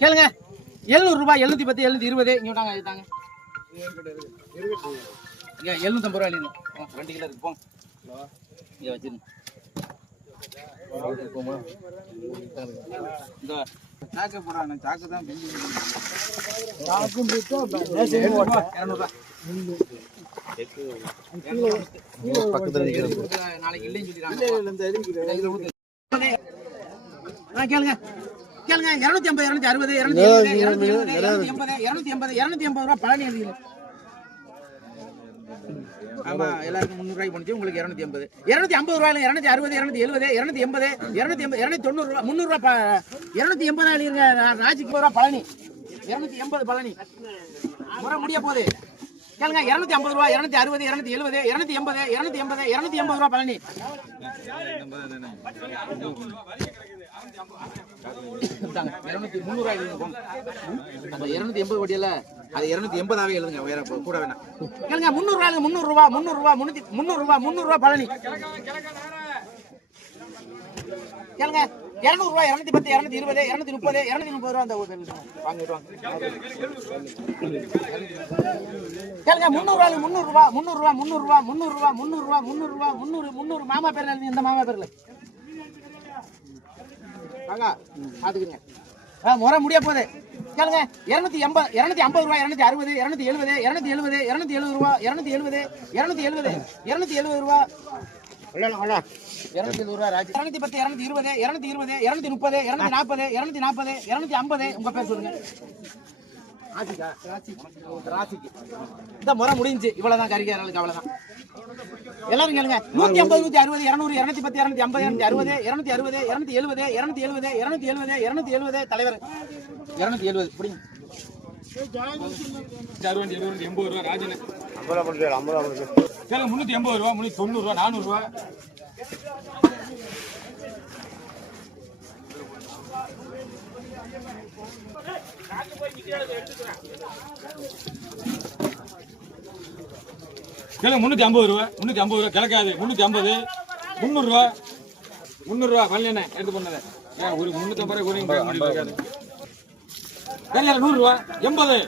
கேளுங்க 700 ரூபாய் 710 720 இங்க விட்டாங்க இதுதாங்க 750 ரூபாய் எழுதி 2 கிலோ இருக்கு போங்க இங்க வச்சிருங்க இந்த சாக்கு போறானே சாக்கு தான் பிஞ்சு சாக்கும் போட்டு 200 ரூபாய் பக்கத்துல நாளைக்கு இல்லைன்னு சொல்லிடுறாங்க. கேளுங்க கேளுங்க 250 260 280 ரூபாய் பழனி எழுதிங்க. ஆமா எல்லாருக்கும் 300 ரூபாய் போனுச்சு உங்களுக்கு 250 250 ரூபாயில 260 270 280 290 ரூபாய் 300 ரூபாய் 280 எழுதிங்க. ராஜிக்கு ரூபாய் பழனி 280 பழனி முறை முடிய போகுது. கேளுங்க 250 ரூபாய் 260 270 280 ரூபாய் பழனி 280 வட்டியில அது 280 எழுதுங்க வேற கூட வேணாம். கேளுங்க 300 ரூபாய் பழனி கேளுங்க 200 ரூபாய் 210 220 230 230 ரூபாய் அந்த வாங்கிட்டு வாங்க. கேளுங்க 300 மாமா பேர்ல இந்த மாமா பேர்ல வாங்க பாத்துக்குங்க முறை முடிய போகுது. கேளுங்க 250 ரூபாய் 260 270 ரூபாய் 270 ரூபாய் 270 ரூபாய் ராஜி 210 220 230 240 250 உங்க பேர் சொல்லுங்க. ராசிக்கு இந்த முறை முடிஞ்சு இவ்வளவுதான் கறிக்காரர்களுக்கு அவ்வளவுதான். எல்லாரும் கேளுங்க 150 160 200 210 250 260 270 270 தலைவர் 270 புடிங்க. 80 ரூபாய் ராஜன் 380 ரூபாய் 390 ரூபாய் 400 ரூபாய் கிலோ 350 ரூபாய் கிழக்காது 350 300 ரூபாய் பழனி எடுத்து பண்ணது ஒரு 350 ரூபாய் இருக்காது. 100 ரூபாய் 80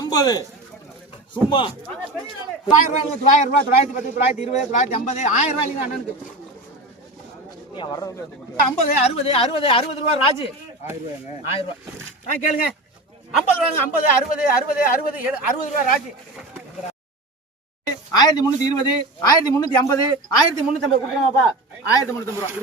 50 சும்மா 1000 ரூபாய் 910 920 950 1000 ரூபாய் அண்ணனுக்கு 50 60 ரூபாய் ராஜு 1000 ரூபாய் கேளுங்க 50 ரூபாய் 50 60 ரூபாய் ராஜு 1320 1350 1350 கொடுக்கணுமாப்பா 1350 ரூபாய்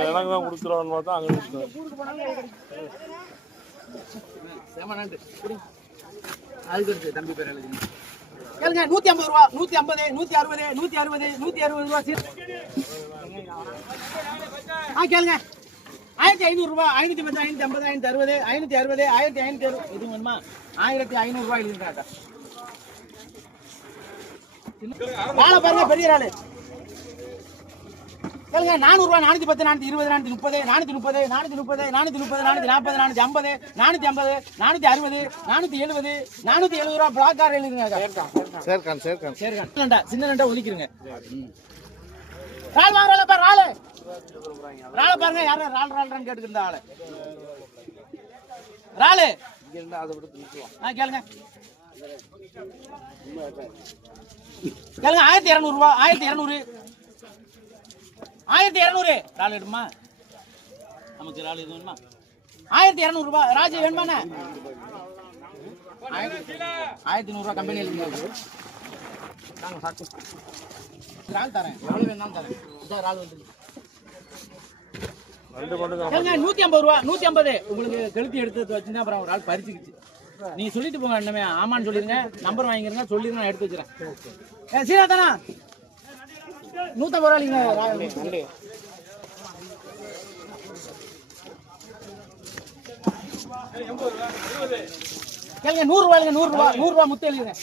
எனக்கு தான் கொடுத்துருவான்னு பார்த்தா அங்கே அதுக்கு தம்பி பேர் எழுதி கேளுங்க 150 ரூபா 150 160 ரூபா கேளுங்க 1500 ரூபாய் 550 560 1560 இது வேணுமா 1500 ரூபாய் எழுதிட்டாட்டா வாழை பாருங்க பெரிய ஆளு கேளுங்க 400 ரூபாய் 410 420 430 440 450 470 ரூபாய் பிளாக் கார் எழுதுங்க. சேர்க்கான் சின்ன நண்டா ஒலிக்கிறங்க. ரால் வாங்குறால பாரு ரால பாருங்க யாரோ ரால் கேட்டுக்கிற ஆளு ராலு கேளுங்க 1200 ரூபாய் 1200 ரால் எடுமா நமக்கு ரால் இது வேணுமா 1200 ரூபாய் ராஜு வேணுமாண்ணே 1100 ரூபாய் கம்பெனி எழுதுங்க. ரால் தரேன் எவ்வளவு வேணாலும் தரேன் இதான் ரால் வந்து 150 ரூபாய் 150 உங்களுக்கு கழுத்தி எடுத்து வச்சுன்னா அப்புறம் ஒரு ஆள் பறிச்சுக்கிச்சு. நீங்க சொல்லிட்டு போங்க என்னமே ஆமான்னு சொல்லிருங்க நம்பர் வாங்கிருங்க சொல்லிருங்க நான் எடுத்து வச்சுறேன். சீனா தானா 150 ரூபாய் நீங்க கேளுங்க 100 ரூபாய் 100 ரூபாய் முத்து எழுதுங்க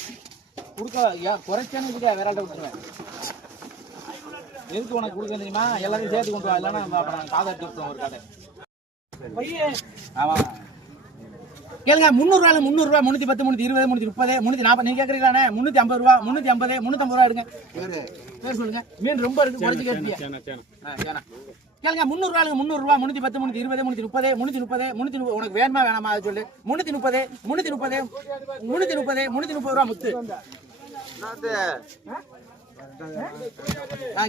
கொடுக்க குறைச்சானு கொடுக்க வேற ஆள்கிட்ட விட்டுருவேன். எதுக்கு உனக்கு கொடுக்க தெரியுமா எல்லாத்தையும் சேர்த்து கொண்டு வா இல்லைன்னா அப்புறம் காதை எடுத்து ஒரு கடை ஆமா. கேளுங்க 300 ரூபாய் 310 320 330 340 நீங்க கேக்குறீங்களானே 350 ரூபாய் 350 ரூபாய் எடுங்க பேர் சொல்லுங்க. மீன் ரொம்ப இருக்கு குறைச்சு கேட்டீங்க. கேளுங்க 300 ரூபாய் 300 ரூபாய் 310 320 330 330 உனக்கு வேணுமா வேணாமா அதை சொல்லு 330 ரூபா முத்து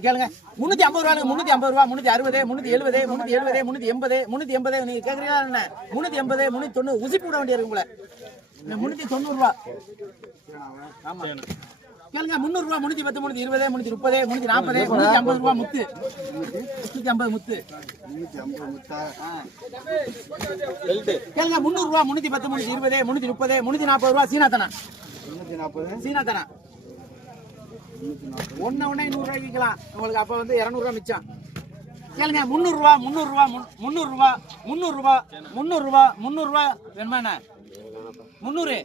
கேளுங்க 350 ரூபாய் 350 ரூபா 360 370 370 380 நீங்க கேக்குறீங்களா என்ன 380 390 உசி போட வேண்டிய இருக்கு உங்களை 390 ரூபா ஆமா கேளுங்க 300 ரூபாய் 310 320 330 340 350 ரூபாய் முத்து 350 முத்து கேளுங்க 300 ரூபாய் 310 320 330 340 ரூபாய் சீனாத்தனா 340 சீனாத்தனா ஒண்ணு 100 ரூபாய்க்கு விற்கலாம் உங்களுக்கு அப்ப வந்து 200 ரூபாய் மிச்சம் கேளுங்க 300 ரூபாய் 300 ரூபாய் 300 ரூபாய் 300 ரூபாய் 300 ரூபாய் 300 ரூபாய் வேணுமா என்ன 300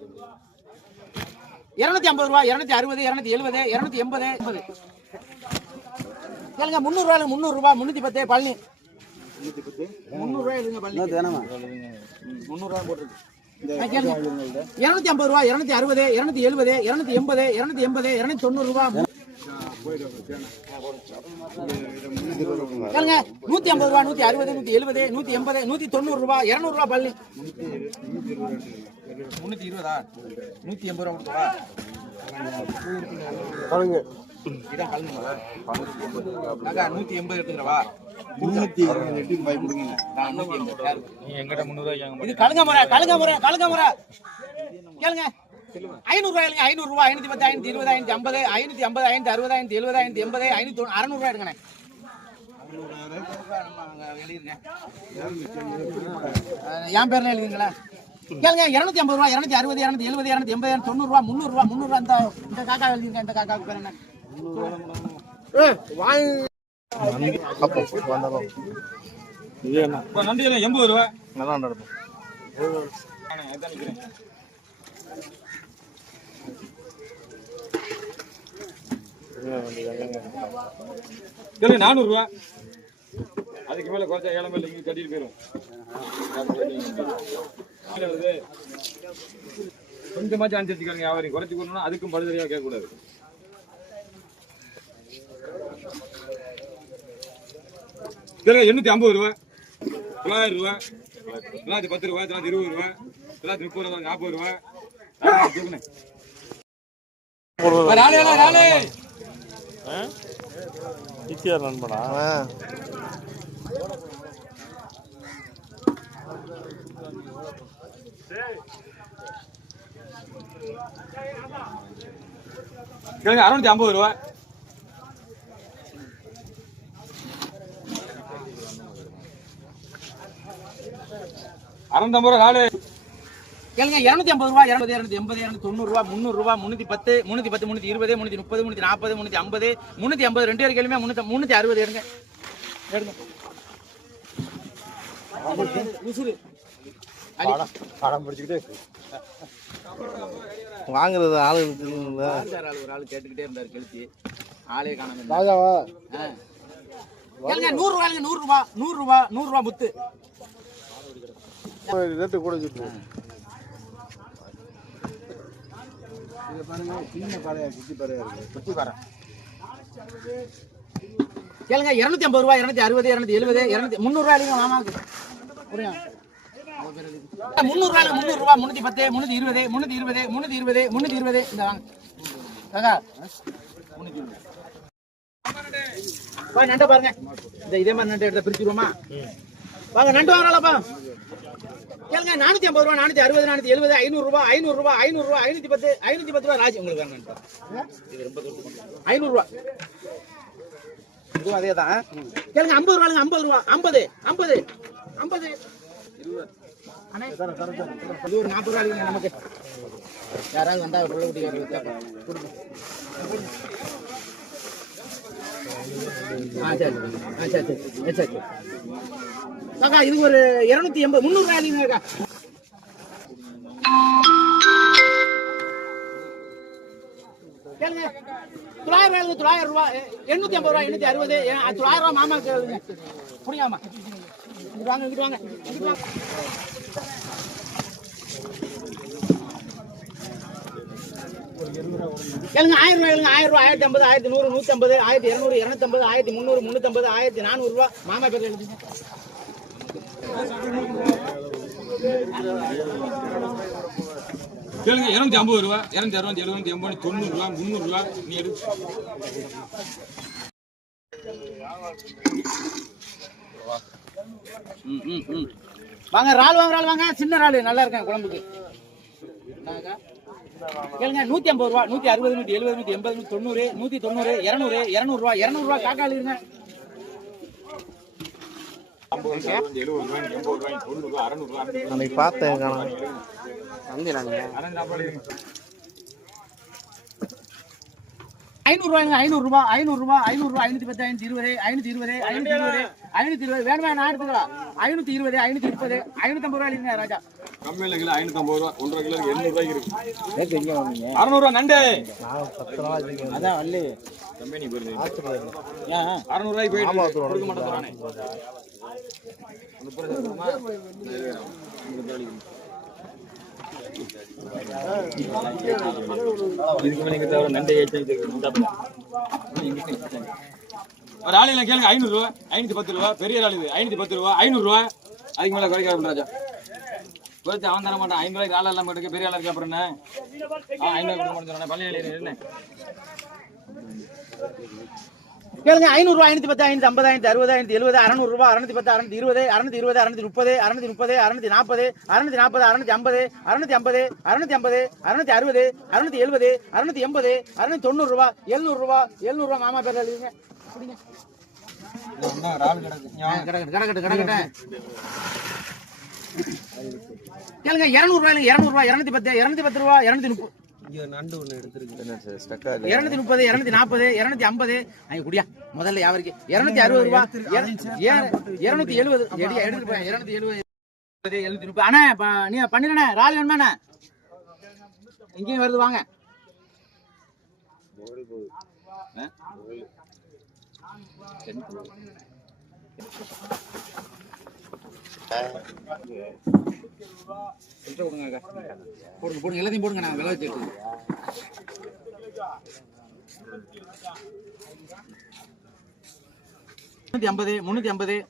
250 ரூபாய் 260 270 280 கேளுங்க 300 ரூபாய் 300 ரூபாய் 310 பழனி 300 ரூபாய் இருங்க பழனி 300 ரூபாய் போட்டுருக்கு 250 ரூபாய் 260 270 280 280 290 ரூபாய் கேளுங்க 150 ரூபாய் 160 170 180 190 ரூபாய் 200 ரூபாய் பழனி 320 180 ரூபாய் கொடுத்தா கழுங்கு இதான் கழுங்குங்களா 180 எடுத்துக்கிறவா 320 பாய் கொடுங்க நீ எங்கிட்ட 300 ரூபாய்க்கு இது கழுங்க முறை கேளுங்க 500 ரூபாய் 500 ரூபாய் 510 520 550 550 560 570 580 600 ரூபாய் எடுங்கண்ணே என் பேர்ல எழுதுங்களா கேளுங்க 250 ரூபாய் 260 270 280 280 90 ரூபாய் 300 ரூபாய் 300 ரூபாய் இந்த காக்கா எழுதிருங்க இந்த காக்காவுக்கு பேர் என்ன இது என்ன நன்றி 80 ரூபாய் நல்லா நடக்கும் கேளுங்க 400 ரூபாய் அதுக்கு மேல குறைச்சா 7 மேல இங்க கட்டிட்டு போயிரும் கொஞ்சமாச்சும் அனுசரிச்சுக்காங்க வியாபாரி குறைச்சு கொடுக்கணும் அதுக்கும் படுதறியா கேட்க கூடாது கேளுங்க 850 ரூபாய் 900 ரூபாய் 910 ரூபாய் 920 ரூபாய் 930 ரூபாய் 40 ரூபாய் ஈஸியாக நண்பனா கேளுங்க 650 ரூபாய் அறந்தம்பது ரூபாய் கேளுங்க 250 ரூபாய் 280 280 290 ரூபாய் 300 ரூபாய் 310 310 320 330 340 350 350 ரெண்டு பேர் கேளுமே 360 எடுங்க உசுரு படம் பிடிச்சிக்கிட்டே வாங்குறது ஆளு இருக்குல்ல ஒரு ஆள் கேட்டுக்கிட்டே இருந்தார் கெளுத்தி ஆளே காணாம ராஜாவா கேளுங்க 100 ரூபாய் 100 ரூபாய் 100 ரூபாய் 100 ரூபாய் முத்து ரேட்டு கூட சொல்லுங்க இத பாருங்க சின்ன பாறையா குட்டி பாறையா இருக்கு குட்டி பாறை கேளுங்க 250 ரூபாய் 260 270 300 ரூபாய் அடிங்க மாமாக்கு புரியுங்க 300 ரூபாய் 300 ரூபாய் 310 320 320 320 320 இந்த வாங்க காக்கா 320 பாய் நண்ட பாருங்க இதே மாதிரி நண்ட எடுத்து பிரிச்சுடுவோமா வாங்க நண்டு வாங்கலாம்ப்பா கேளுங்க 450 ரூபாய் 460 470 500 ரூபாய் 500 ரூபாய் 500 ரூபாய் 510 ரூபாய் ராஜி உங்களுக்கு வேணும் இது ரொம்ப 500 ரூபாய் இதுவும் அதே தான் கேளுங்க 50 ரூபாய் 50 ரூபாய் 50 50 50 20 அண்ணே இது ஒரு 40 ரூபாய் நமக்கு யாராவது வந்தா புள்ள குட்டி கொடுங்க சரி காக்கா இது ஒரு 280 300 ரூபாய் இல்லைங்க கேளுங்க 900 ரூபாய் 850 ரூபாய் 860 900 ரூபாய் மாமா கேளுங்க புரியாமா இங்கிட்டு வாங்க கேளுங்க 1000 ரூபாய் கேளுங்க 1000 ரூபாய் 1050 1100 150 1200 250 1300 350 1400 ரூபாய் மாமா பேர்ல எழுதுங்க. கேளுங்க 250 ரூபா 260 70 80 90 ரூபா 300 ரூபா நீ எடு. வாங்க இறால் வாங்க சின்ன இறால் நல்லா இருக்கேன் குழம்புக்கு. கேளுங்க 150 ரூபா 160 170 180 190 190 200 200 ரூபா 200 ரூபா காக்கால இருங்க. 50 ரூபா 70 ரூபா 80 ரூபா 90 ரூபா 600 ரூபா அன்னைக்கு பார்த்தேன் காணும் வந்து நாங்க 500 ரூபாய்ங்க 500 ரூபா 500 ரூபா 510 520 520 520 520 வேணுமா நான் எடுத்துக்கலாம் 520 530 550 ரூபாய் இல்லைங்க ராஜா. கம்மியில கிலோ 550 ரூபா 1.5 கிலோ 800 ரூபாய்க்கு இருக்கு. நேத்து எங்க வாங்குனீங்க? 600 ரூபா நண்டு. நான் 10 ரூபா வச்சிருக்கேன். அதான் அல்லி கம்பெனி போறது. ஏன் 600 ரூபாய்க்கு போயிட்டு கொடுக்க மாட்டேன் நானே. 30 ரூபாய் ஒரு ஆளுல கேளுங்க 500 ரூபா 510 ரூபா பெரிய ஆளு 510 ரூபா 500 ரூபா அதுக்கு மேல குறைக்க ராஜா குறைச்சு அவன் தர மாட்டான் 500 ரூபாய்க்கு ஆள் எல்லாம் இருக்கு பெரிய ஆளா இருக்கு அப்புறம் என்ன 500 கொடுக்க மாட்டேன் பள்ளியில என்ன கேளுங்க 500 ரூபாய் 510 550 560 570 600 ரூபாய் 610 620 620 630 630 640 640 650 650 650 660 670 680 690 ரூபாய் 700 ரூபாய் 700 ரூபாய் மாமா பேர்ல எழுதுங்க. கேளுங்க 200 ரூபாய் 200 ரூபாய் 210 210 ரூபாய் 230 நண்டு ஒண்ணு எடுத்துருக்கு 230 240 250 அங்க குடியா முதல்ல யாவருக்கு 260 ரூபாய் 270 எடியா எடுத்து போய் 270 730 அண்ணா நீ பண்ணிரண்ணே ரால் வேணுமாண்ணே இங்கேயும் வருது வாங்க. போடுங்க எல்லாத்தையும் போடுங்க நான் விலை வச்சு 350 350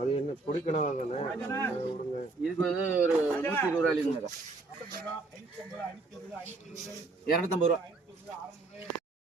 அது என்ன குடிக்கணும் இதுக்கு வந்து ஒரு 120 ரூபாய் 250 ரூபா